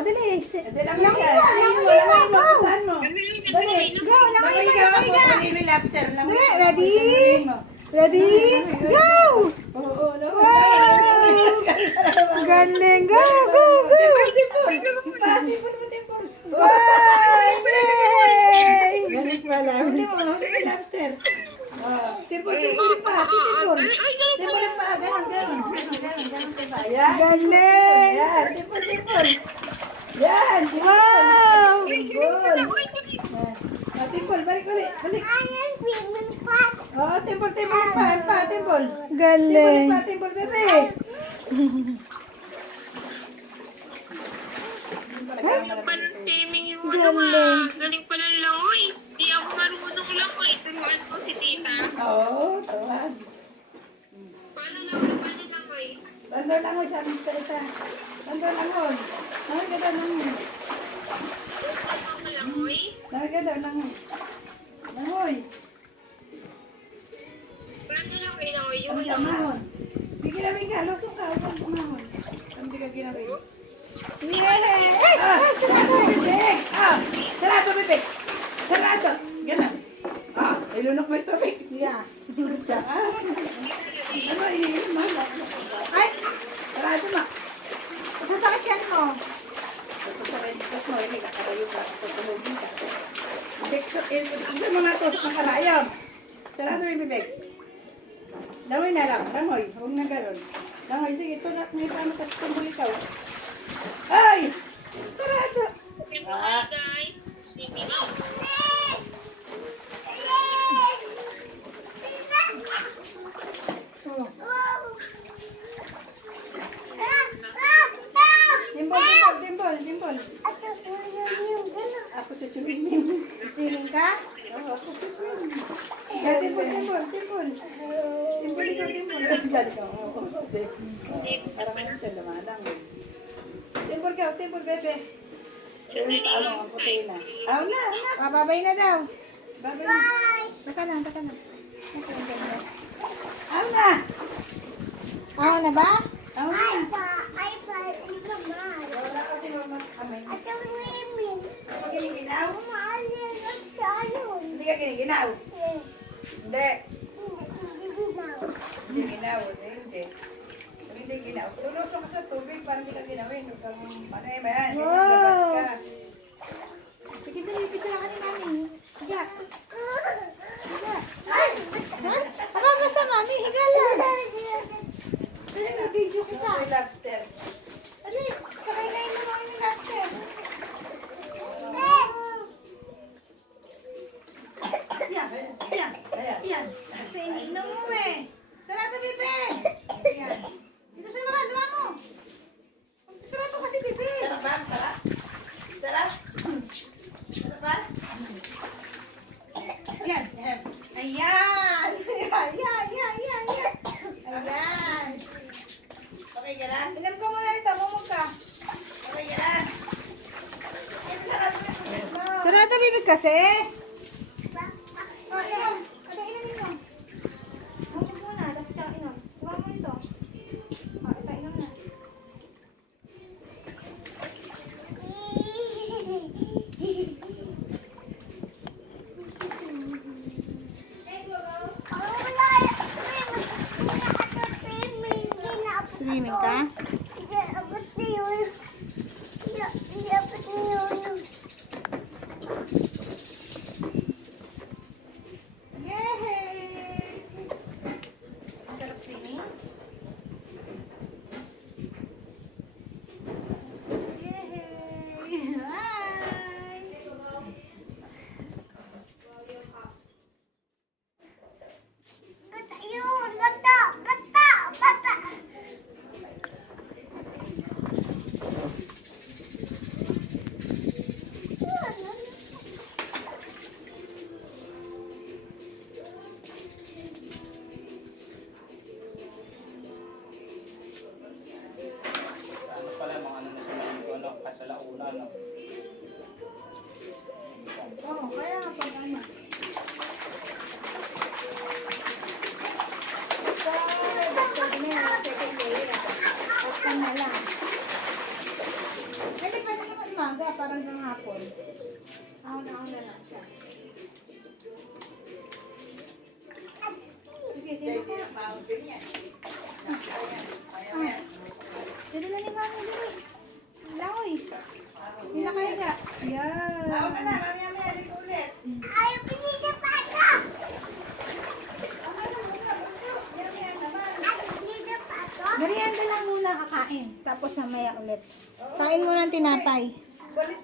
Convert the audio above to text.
dali. Dali lang yan. Langoyin mo. Puntahan mo. Dali. Go, langoyin mo. Langoyin ka. Langoyin ka. Baby lobster. Dali, ready? Ready? Go! Oo, Wow! Galing. Go, go, go. Timpol. Timpol mo, timpol. Wow! Yay! Ganun pala. Huli mo lobster. Timpol pa. Timpol. Timpol pa. Ganun pa. Yan. Galing! Yan. Timpol. Yan. Wow! Timpol. Timpol. Balik ulit. Balik. Timpol pa. Timpol. Galing. Timpol, bebe. Galing pa ng timing yung Galing. Galing pa ng langoy. Di ako marunong langoy. Turuan ko si tita. Oo, tawag. Paano langoy? Bando lang mo sa isa. Bando lang mo. Langoy ka daw lang mo. Ako langoy? Langoy ka daw lang mo. Langoy. Paano langoy yun? Ang gamahon. Di ginawin ka. Lusong ka. Huwag gamahon. Hindi ka ginawin. Yay! Sarado bibig. Sarado bibig. Sarado. Ganun. Ilunok mo yung tubig. Yeah. Ano, iinom mo. Ay! Sarado mo. Sasakit yan mo. Sasakay dito mo. Hindi kakatayo ka. Tutulogin ka. Ito mga tusok ng kalayam. Sarado yung bibig. Langoy na lang. Langoy. Huwag na gano'n. Langoy. Sige, tulak mo yung pamatas tumbol ikaw. Ay! Sarado! Guys. Dimbol. Ako susurin mo. Siling ka? Dimbol. Dimbol ikaw. Diyan ka. Parang ano siya lumadang. Timpol, bebe. Paano ang puti na? Na. Babay na daw. Babay. Taka lang. Na. Ako na ba? Na. Wala kasi kamay. Pag giniginaw? Hindi ka giniginaw? Hindi. Hindi ginaw. Hindi. Hindi ginaw. Lulusong ka sa tubig para hindi ka ginawin. Huwag kang panay ba yan? Wow. Ka. Sige, dali. Picture ka ni mami. Higa. Ay! Aba, basta mami. Higa lang. Dali, video kita. May lobster. Dali, sakay na yun naman yung lobster. Yan. Kasi iniinom mo eh. Sarado, bebe. Yan. Dito sa naman, luwa mo. Sarado kasi, bebe. Sarap ba? Sarap? Sarap? Sarap ba? Yan. Ayan. Ayan. Okay ka na? Tingnan ko muna ito. Mumog ka. Okay ka na? Sarado, bibig kasi. Inom. Ano, inumin mo. Mumog muna. Tapos ikaw inom. Tuwa mo nito. Ito, inom na. Swimming ka? Yay! Sarap swimming? Yay! Hi! Ano pala, mga ano na siya nandito, ano, katalauna, no? Oo, kaya nga pag ano. Sabi niya, second day, off ka na lang. Pwede pa naman Ahon na lang siya. Sige, sino ka? Dito na ni Mami, dito. Langoy. Hindi na kaya ka. Yan. Tawag ka na, mamaya-maya, ligo ulit. Merienda lang muna kakain. Tapos mamaya ulit. Kain muna ng tinapay. Balik